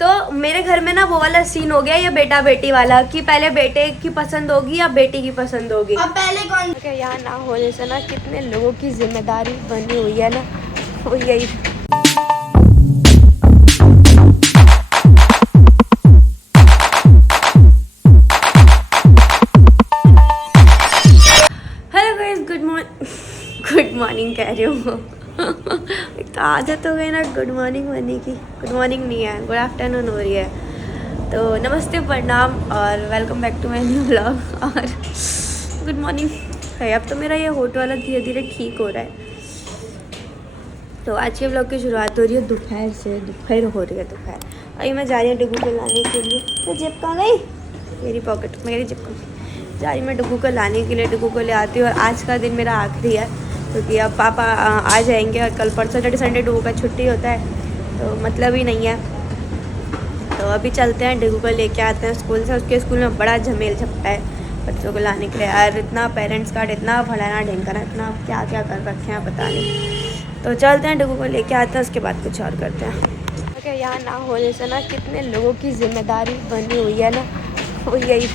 तो मेरे घर में ना वो वाला सीन हो गया ये बेटा बेटी वाला कि पहले बेटे की पसंद होगी या बेटी की पसंद होगी। अब पहले कौन यहाँ ना होने से ना कितने लोगों की जिम्मेदारी बनी हुई है ना, वो यही। हेलो गाइस, गुड मॉर्निंग कह रही हूँ। एक तो आदत हो गई ना गुड मॉर्निंग बनने की। गुड मॉर्निंग नहीं है, गुड आफ्टरनून हो रही है। तो नमस्ते, प्रणाम और welcome back to my new vlog. और गुड मॉर्निंग है। अब तो मेरा ये होठ वाला धीरे धीरे ठीक हो रहा है। तो आज के व्लॉग की शुरुआत हो रही है दोपहर से। दोपहर हो रही है दोपहर। अभी मैं जा रही हूँ डुगू को लाने के लिए। तो जेब कहाँ गई? मेरी पॉकेट, मेरी जेब को जा रही मैं डुगू को लाने के लिए। डुगू को ले आती हूँ और आज का दिन मेरा आखिरी है क्योंकि अब पापा आ जाएंगे और कल परसों सैटरडे संडे डुगू का छुट्टी होता है, तो मतलब ही नहीं है। तो अभी चलते हैं, डुगू को लेके आते हैं स्कूल से। उसके स्कूल में बड़ा झमेल झपटा है बच्चों को लाने के लिए यार। इतना पेरेंट्स कार्ड, इतना फलाना ढेंकना, इतना क्या क्या कर रखे हैं पता नहीं। तो चलते हैं, डुगू को लेके आते हैं, उसके बाद कुछ और करते हैं। ओके, यहाँ ना होने से ना कितने लोगों की जिम्मेदारी बनी हुई है ना, वो यही।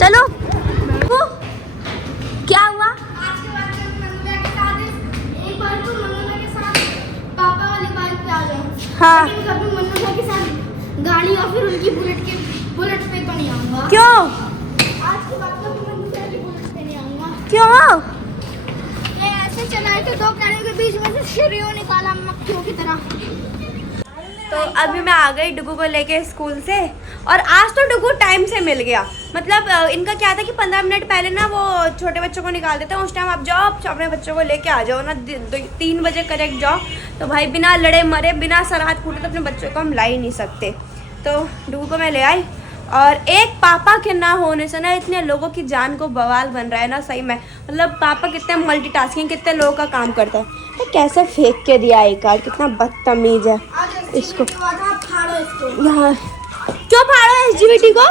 चलो, क्या हुआ? आज के बाद में मनुजा के साथ एक बार तो मनुजा के साथ पापा वाली बाइक पे आ जाऊं। हाँ। लेकिन कभी मनुजा के साथ गाड़ी और फिर उनकी बुलेट पे तो नहीं आऊंगा। क्यों? आज के बाद कभी मनुजा की बुलेट पे नहीं आऊंगा। क्यों? ये ऐसे चलाए थे दो गाड़ियों के बीच में से शरीरों निकाला मक्खियों की तरह। तो अभी मैं आ गई डुगू को लेके स्कूल से। और आज तो डुगू टाइम से मिल गया। मतलब इनका क्या था कि 15 मिनट पहले ना वो छोटे बच्चों को निकाल देते हैं। उस टाइम आप जाओ, आप अपने बच्चों को लेके आ जाओ ना, 3 बजे करेक्ट जाओ। तो भाई बिना लड़े मरे, बिना सर हाथ फूटे तो अपने बच्चों को हम ला ही नहीं सकते। तो डुगू को मैं ले आई और एक पापा के ना होने से ना इतने लोगों की जान को बवाल बन रहा है ना, सही में। मतलब पापा कितने मल्टीटास्किंग, कितने लोगों का काम करता है। तो कैसे फेंक के दिया आई कार्ड, कितना बदतमीज है इसको। यहाँ क्यों फाड़ो एसजीबीटी को?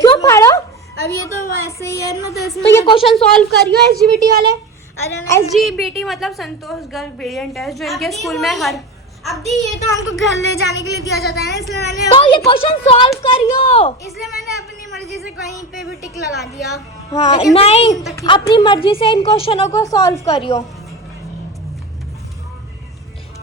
क्यों फाड़ो? अब ये तो वैसे ही है ना, तो इसमें तो ये क्वेश्चन सॉल्व करियो एसजीबीटी वाले। अरे नहीं, एसजीबीटी मतलब संतोष गर्ग ब्रिलियंट टेस्ट, जो इनके स्कूल में हर। अब दी ये तो हमको घर ले जाने के लिए दिया जाता है ना, इसलिए मैंने तो ये क्वेश्चन सॉल्व करियो। इसलिए मैंने अपनी मर्जी से कहीं पे भी टिक लगा दिया। हाँ लेकिन नहीं, 15 तक ही- अपनी मर्जी से इन क्वेश्चनों को सॉल्व करियो।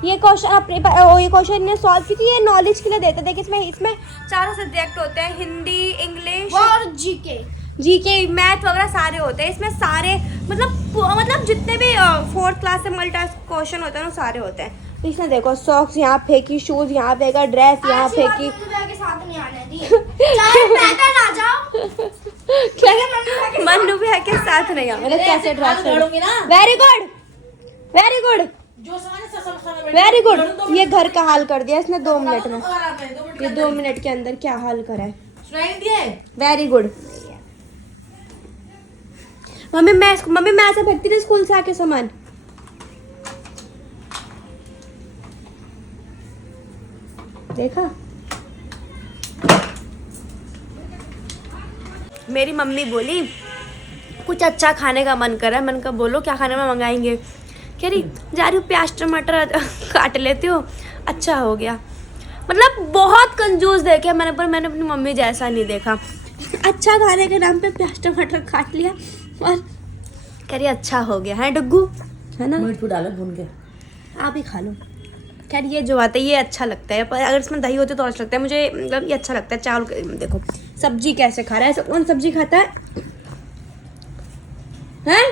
ये क्वेश्चन ने सॉल्व की थी, ये नॉलेज के लिए देते थे। इसमें चारों सब्जेक्ट होते हैं, हिंदी, इंग्लिश और जीके मैथ वगैरह सारे होते हैं इसमें। सारे मतलब जितने भी 4th क्लास से मल्टी क्वेश्चन होते हैं ना, सारे होते हैं। इसमें देखो, सॉक्स यहाँ फेंकी, शूज यहाँ फेंका, ड्रेस यहाँ फेंकी। के साथ नहीं आने दी। चाहे पैदल आ जाओ। मन्नू भैया के साथ नहीं आ। मतलब कैसे dress? Very good, very good, very good. ये घर का हाल कर दिया इसने 2 मिनट में। ये 2 मिनट के अंदर क्या हाल करा है। Very good. मम्मी मैं ऐसा फेंकती थी स्कूल से आके सामान। देखा? मेरी मम्मी बोली कुछ अच्छा खाने का मन कर रहा है। मन का बोलो क्या खाने में मंगाएंगे। कह रही जा रही हूँ प्याज टमाटर काट लेती हूँ। अच्छा हो गया। मतलब बहुत कंजूस देखे मैंने, पर मैंने अपनी मम्मी जैसा नहीं देखा। अच्छा खाने के नाम पे प्याज टमाटर काट लिया और कह रही अच्छा हो गया है डुग्गू, है ना? मिर्च डालो भून के, आप ही खा लो। खैर ये जो आता है ये अच्छा लगता है, पर अगर इसमें दही होती तो अच्छा लगता है मुझे। मतलब ये अच्छा लगता है। चावल देखो सब्जी कैसे खा रहा है। कौन सब्जी खाता है? हैं?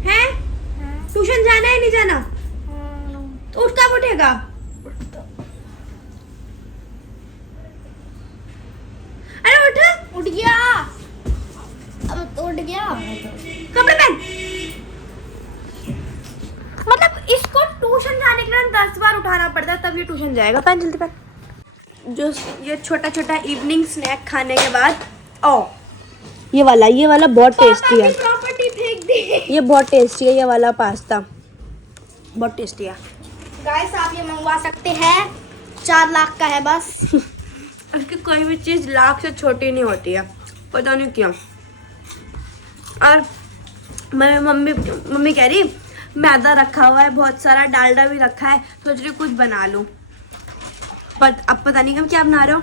हैं? ट्यूशन जाना है नहीं जाना? तो उठ कब उठेगा? अरे उठ गया। अब तो उठ गया। कपड़े पहन। मतलब इसको ट्यूशन जाने के लिए 10 बार उठाना पड़ता है तब ये ट्यूशन जाएगा। पहन जल्दी पहन। जो ये छोटा छोटा इवनिंग स्नैक खाने के बाद ये वाला बहुत टेस्टी है। प्रॉपर्टी फेंक दी। ये बहुत टेस्टी है, ये वाला पास्ता बहुत टेस्टी है। गाइस आप ये मंगवा सकते हैं 4 लाख का है बस। उसकी कोई भी चीज़ लाख से छोटी नहीं होती है, पता नहीं क्यों। और मैं मम्मी कह रही मैदा रखा हुआ है बहुत सारा, डालडा भी रखा है, सोच रही कुछ बना लूँ। अब पता नहीं क्या बना रहे हो।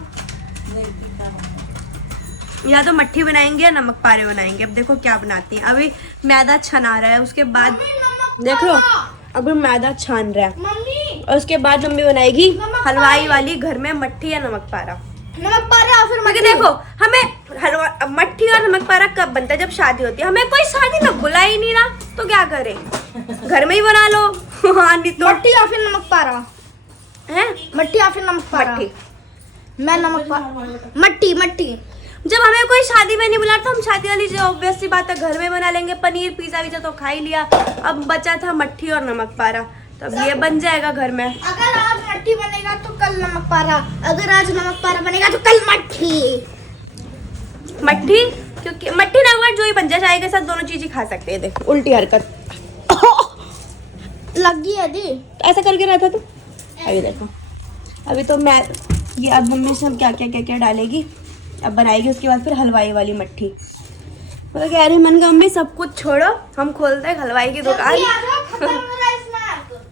या तो मट्ठी बनाएंगे या नमक पारे बनाएंगे। अब देखो क्या बनाती हैं। अभी मैदा छना रहा है, उसके बाद देख लो अभी मैदा छान रहा है, मम्मी और उसके बाद मम्मी बनाएगी हलवाई वाली घर में मट्ठी या नमक पारा। नमक पारा और फिर मगर देखो हमें हलवा मट्ठी और नमक पारा कब बनता है, जब शादी होती है। हमें कोई शादी में बुला ही नहीं रहा तो क्या करें, घर में ही बना लो। हाँ नहीं तो मट्टी या फिर नमक पारा है, मट्टी या फिर नमक पारा। मट्ठी। मैं नमक पारा मट्टी। जब हमें कोई शादी में नहीं बुला तो हम शादी वाली जो ऑब्वियस सी बात है घर में बना लेंगे। पनीर पिज़्ज़ा विज़्ज़ा तो खा ही लिया, अब बचा था मट्ठी और नमक पारा, तब ये बन जाएगा घर में। अगर आज मट्टी बनेगा तो कल नमक पारा, अगर आज नमक पारा बनेगा तो कल मट्ठी। क्योंकि मट्ठी नमक जो ही बन जाए, चाय के साथ दोनों चीज ही खा सकते हैं। देख उल्टी हरकत लग गई है दी, ऐसा करके रहा था तू। अभी देखो अभी तो मैं ये अब मम्मी से क्या डालेगी, अब बनाएगी, उसके बाद फिर हलवाई वाली मट्ठी। तो कह रही मन का मम्मी सब कुछ छोड़ो, हम खोलते हैं हलवाई की दुकान।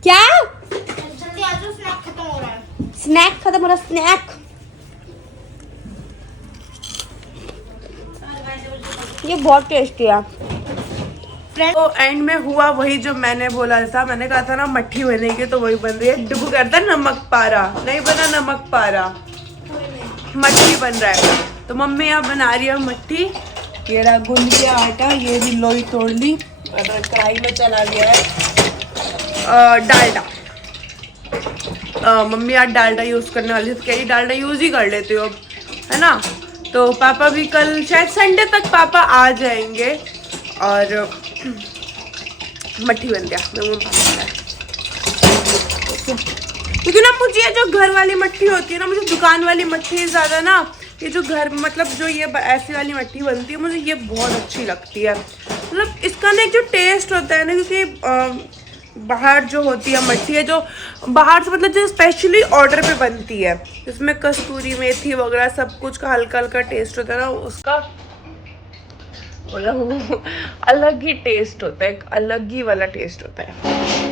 क्या जल्दी आ जाओ, स्नैक खत्म हो रहा है। स्नैक खत्म हो रहा, स्नैक ये बहुत टेस्टी है। तो एंड में हुआ वही जो मैंने बोला था। मैंने कहा था ना मट्ठी बनेगी, तो वही बन रही है। डुबू करता नमक पारा, नहीं बना नमक पारा, मट्ठी बन रहा है। तो मम्मी यहाँ बना रही है मट्ठी। ये रहा गूंद लिया आटा, ये भी लोई तोड़ ली, और कढ़ाई में चला गया है डालडा। मम्मी आज डालडा यूज़ करने वाली थी, कह रही डालडा यूज़ ही कर लेते हो अब, है ना। तो पापा भी कल शायद संडे तक पापा आ जाएंगे, और मट्ठी बन गया। क्योंकि ना मुझे जो घर वाली मट्ठी होती है ना, मुझे दुकान वाली मट्ठी ज़्यादा ना, ये जो घर मतलब जो ये ऐसी वाली मट्ठी बनती है, मुझे ये बहुत अच्छी लगती है। मतलब इसका ना एक जो टेस्ट होता है ना, क्योंकि बाहर जो होती है मट्ठी है, जो बाहर से मतलब जो स्पेशली ऑर्डर पे बनती है, जिसमें कस्तूरी मेथी वगैरह सब कुछ का हल्का हल्का टेस्ट होता है ना, उसका मतलब अलग ही टेस्ट होता है, एक अलग ही वाला टेस्ट होता है।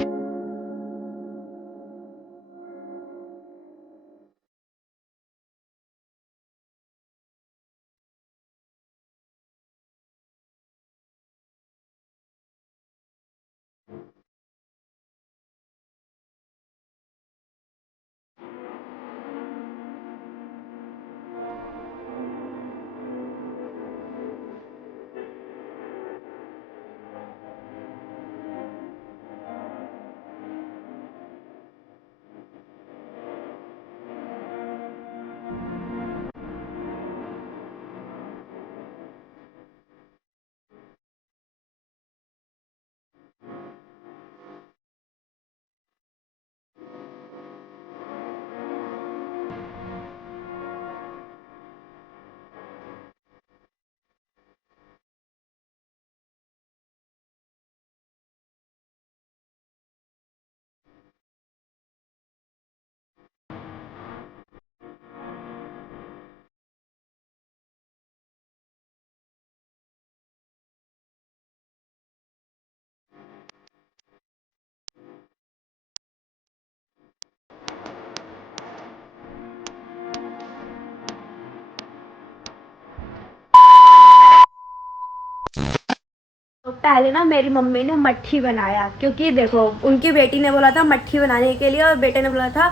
तो पहले ना मेरी मम्मी ने मट्ठी बनाया, क्योंकि देखो उनकी बेटी ने बोला था मट्ठी बनाने के लिए, और बेटे ने बोला था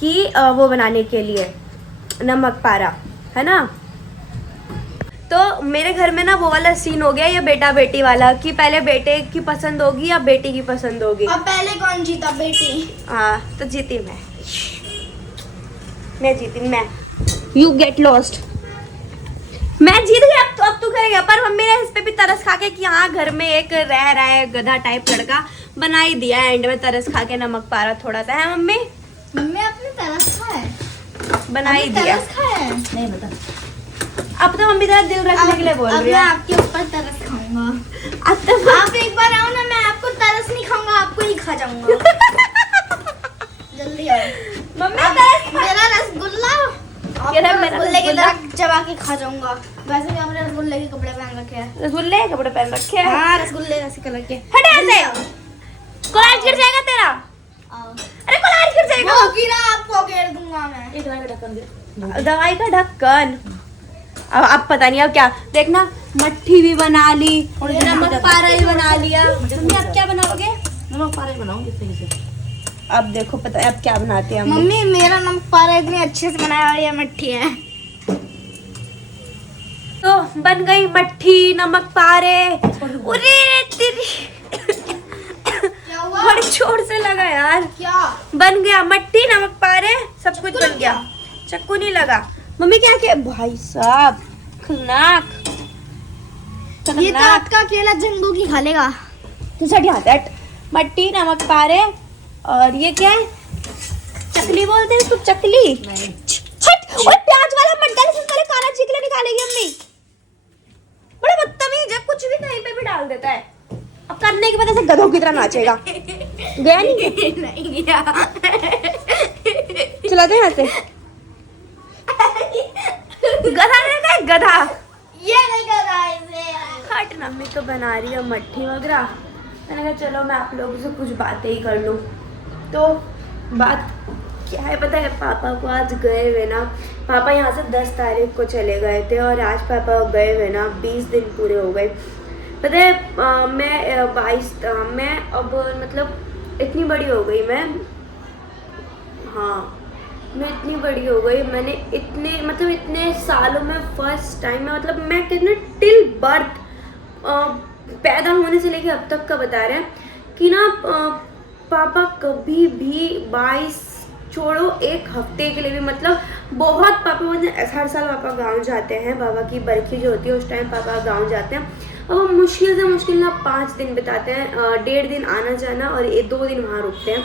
कि वो बनाने के लिए नमक पारा, है ना। तो मेरे घर में ना वो वाला सीन हो गया, ये बेटा बेटी वाला, कि पहले बेटे की पसंद होगी या बेटी की पसंद होगी। अब पहले कौन जीता? बेटी। हाँ तो जीती मैं जीती। You get lost. मैं जीत गई। अब तू करेगा। पर मम्मी ने इस पे भी तरस खा के कि हाँ घर में एक रह रहा है गधा टाइप लड़का, बना ही दिया एंड में तरस खा के नमक पारा थोड़ा सा, है मम्मी? मम्मी आपने तरस खाया है? बना ही दिया। तरस खाया है? नहीं बता। अब तो मम्मी तेरा दिल रखने के लिए बोल रही है। मैं आपके ऊपर तरस खाऊंगा। अब तो आप एक बार आओ ना, मैं आपको तरस नहीं खाऊंगा, आपको ही खा जाऊंगा। जल्दी आओ मम्मी तरस मेरा कह रहा है मैं रसगुल्ले की तरह चबा के खा जाऊंगा। वैसे भी हमने रसगुल्ले के कपड़े पहन रखे हैं। रसगुल्ले के कपड़े पहन रखे हैं। हाँ रसगुल्ले ऐसे कलर के। हट यहाँ से, कोलाज गिर जाएगा तेरा। अरे कोलाज गिर जाएगा। वो गिरा आपको घेर दूंगा मैं। एक दवाई का ढक्कन दे। दवाई का ढक्कन। अब पता नहीं अब क्या, देखना मट्ठी भी बना ली और नमक पारा भी बना लिया। मम्मी अब क्या बनाओगे? नमक पारा ही बनाऊंगी इस तरीके से। अब देखो पता है अब क्या बनाते हैं हम। मम्मी मेरा नमक पारा इतनी अच्छे से बनाया और ये मट्ठी है। तो बन गई मट्ठी नमक पारे। अरे तेरी क्या हुआ? बड़ी जोर से लगा यार। क्या? बन गया मट्ठी नमक पारे, सब कुछ बन गया। चक्कू नहीं लगा। मम्मी क्या किया भाई साहब, खतरनाक ये तो आपका अकेला जंगू की खा लेगा। तू सट यहाँ से हट। मट्टी नमक पारे और ये क्या है? चकली बोलते हैं इसको, चकली। छट और प्याज वाला मत डाल, इसमें सारे काला चिकले निकालेगी अम्मी। बड़ा बदतमीज है, कुछ भी कहीं पे भी डाल देता है। अब करने के बाद ऐसे गधों की तरह नाचेगा। गया नहीं? नहीं गया। चला दे यहाँ से। गधा नहीं है, गधा। ये नहीं कर रहा है इसे। हट ना, मम्मी तो बना रही है मट्ठी वगैरह। मैंने कहा चलो मैं आप लोगों से कुछ बातें ही कर लूँ। तो बात क्या है पता है, पापा को आज गए हुए ना, पापा यहाँ से 10 तारीख को चले गए थे और आज पापा गए हुए ना 20 दिन पूरे हो गए। पता है मैं अब मतलब इतनी बड़ी हो गई मैं, हाँ मैं इतनी बड़ी हो गई, मैंने इतने सालों में फर्स्ट टाइम में मतलब मैं कितने टिल बर्थ पैदा होने से लेके अब तक का बता रहे हैं कि ना पापा कभी भी 22 छोड़ो एक हफ्ते के लिए भी मतलब बहुत पापा मुझे हर साल पापा गांव जाते हैं, बाबा की बरखी जो होती है उस टाइम पापा गांव जाते हैं और वो मुश्किल से मुश्किल ना 5 दिन बिताते हैं, 1.5 दिन आना जाना और 2 दिन वहाँ रुकते हैं।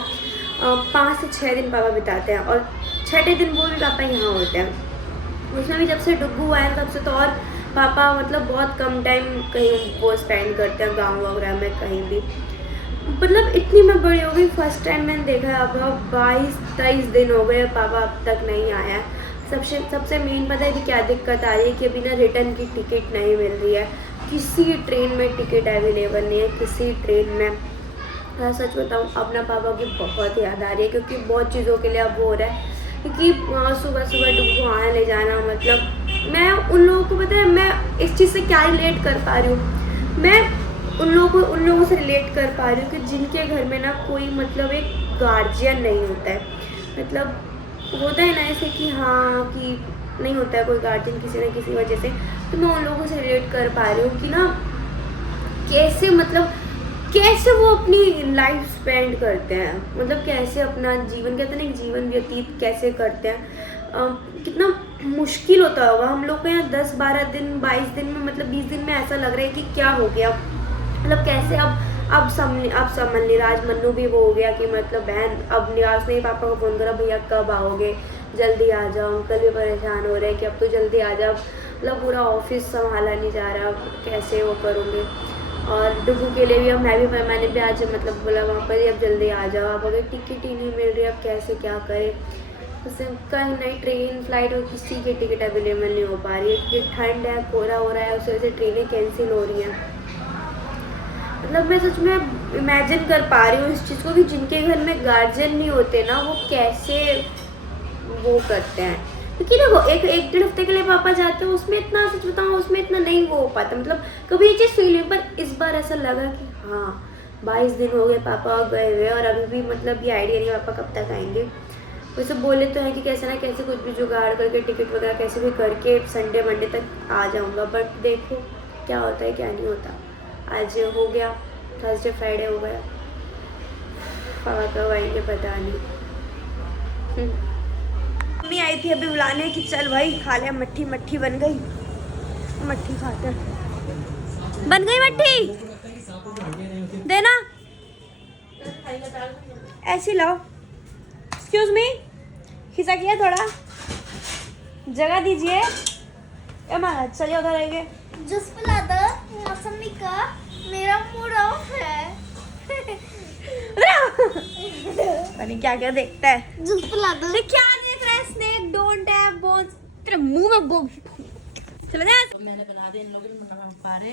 5 से 6 दिन पापा बिताते हैं और 6ठे दिन वो भी पापा यहाँ होते हैं। उसमें भी जब से डुग्गू आया तब से तो और पापा मतलब बहुत कम टाइम कहीं वो स्पेंड करते हैं गाँव वगैरह में कहीं भी। मतलब इतनी मैं बड़ी हो गई, फर्स्ट टाइम मैंने देखा है अब 22-23 दिन हो गए पापा अब तक नहीं आया। सबसे मेन पता है कि क्या दिक्कत आ रही है कि अभी ना रिटर्न की टिकट नहीं मिल रही है, किसी ट्रेन में टिकट अवेलेबल नहीं है, किसी ट्रेन में। मैं सच बताऊँ अब ना पापा की बहुत याद आ रही है क्योंकि बहुत चीज़ों के लिए अब हो रहा है क्योंकि सुबह सुबह डुग्गू आने ले जाना, मतलब मैं उन लोगों को पता है मैं इस चीज़ से क्या रिलेट कर पा रही हूँ, मैं उन लोगों से रिलेट कर पा रही हूँ कि जिनके घर में ना कोई मतलब एक गार्जियन नहीं होता है, मतलब होता है ना ऐसे कि हाँ कि नहीं होता है कोई गार्जियन किसी न किसी वजह से, तो मैं उन लोगों से रिलेट कर पा रही हूँ कि ना कैसे वो अपनी लाइफ स्पेंड करते हैं, मतलब कैसे अपना जीवन कहते हैं ना जीवन व्यतीत कैसे करते हैं। कितना मुश्किल होता होगा हम लोग को यहाँ 10-12 दिन 22 दिन में मतलब 20 दिन में ऐसा लग रहा है कि क्या हो गया, मतलब कैसे अब समझ ली राज मन्नू भी वो हो गया कि मतलब बहन अब निवास ने पापा को फ़ोन करा भैया कब आओगे, जल्दी आ जाओ। अंकल भी परेशान हो रहे हैं कि अब तो जल्दी आ जाओ, मतलब पूरा ऑफिस संभाला नहीं जा रहा, कैसे वो करूँगे। और डुग्गू के लिए भी अब मैंने भी आज मतलब बोला वहाँ पर ही अब जल्दी आ जाओ, अब अगर टिकट ही नहीं मिल रही अब कैसे क्या करें, उससे कहीं नहीं ट्रेन फ्लाइट और किसी की टिकट अवेलेबल नहीं हो पा रही है क्योंकि ठंड है, कोहरा हो रहा है, उस वजह से ट्रेनें कैंसिल हो रही हैं। मतलब मैं सच में इमेजिन कर पा रही हूँ इस चीज़ को कि जिनके घर में गार्जियन नहीं होते ना वो कैसे वो करते हैं, क्योंकि देखो एक 1.5 हफ्ते के लिए पापा जाते हैं उसमें इतना सच बताऊँ उसमें इतना नहीं वो हो पाता, मतलब कभी ये चीज़ फील हुई, पर इस बार ऐसा लगा कि हाँ 22 दिन हो गए पापा गए हुए और अभी भी मतलब ये आइडिया नहीं पापा कब तक आएंगे। वैसे बोले तो हैं कि कैसे ना कैसे कुछ भी जुगाड़ करके टिकट वगैरह कैसे भी करके संडे मंडे तक आ जाऊँगा, बट देखो क्या होता है क्या नहीं होता। आज हो गया थर्सडे फ्राइडे हो गया, पापा कब आएंगे पता नहीं। मम्मी आई थी अभी बुलाने कि चल भाई खा ले, मट्ठी बन गई, मट्ठी खाते हैं। बन गई मट्ठी देना ऐसी लाओ, एक्सक्यूज मी खिसा किया थोड़ा जगह दीजिए। चलिए उधर आइए, जूस पिला दो मौसमी का, मेरा मूड ऑफ है। पता क्या क्या देखता है, जूस पिला दो। क्या देख रहा है, स्नेक डोंट हैव बोन्स, तेरे मुंह में वो चला जा। तो मैंने बना दिया इन लोगों ने मंगाया पारे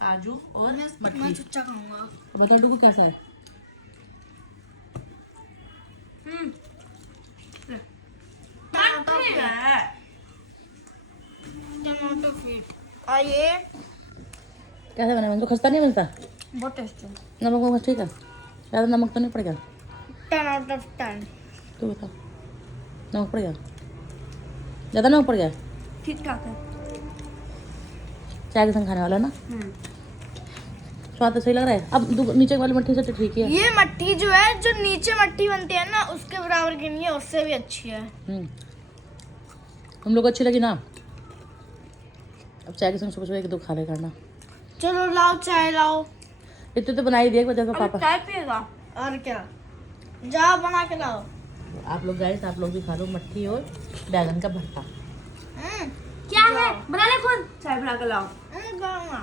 काजू और मैं मट्ठी। चुच्चा खाऊंगा। तो बता डुगू कैसा है? टमाटो फ्रीट और ये कैसा बना? इनको खस्ता नहीं मिलता? बहुत टेस्टी। नमक वमक ठीक है? ज़्यादा नमक तो नहीं पड़ेगा? 10 out of 10। तू बता, नमक पड़ गया? ज़्यादा नमक पड़ गया? ठीक ठाक है। चाय के संग खाने वाला ना? स्वाद तो सही लग रहा है। अब नीचे वाली मट्ठी से तो ठीक ही है। ये मट्ठी जो है, जो नीचे मट्ठी बनती है ना, उसके बराबर की नहीं है, उससे भी अच्छी है। हम लोग को अच्छी लगी ना? अब चाय के संग सुबह एक दो खा ले करना। चलो लाओ चाय लाओ। इतने तो बना ही दिए वजह का पापा। चाय पिएगा? और क्या, जाओ बना के लाओ। आप लोग गाइस, आप लोग भी खा लो मट्ठी और बैगन का भरता। हम्म, क्या है? बना ले खुद। चाय बना के लाओ। खाऊंगा।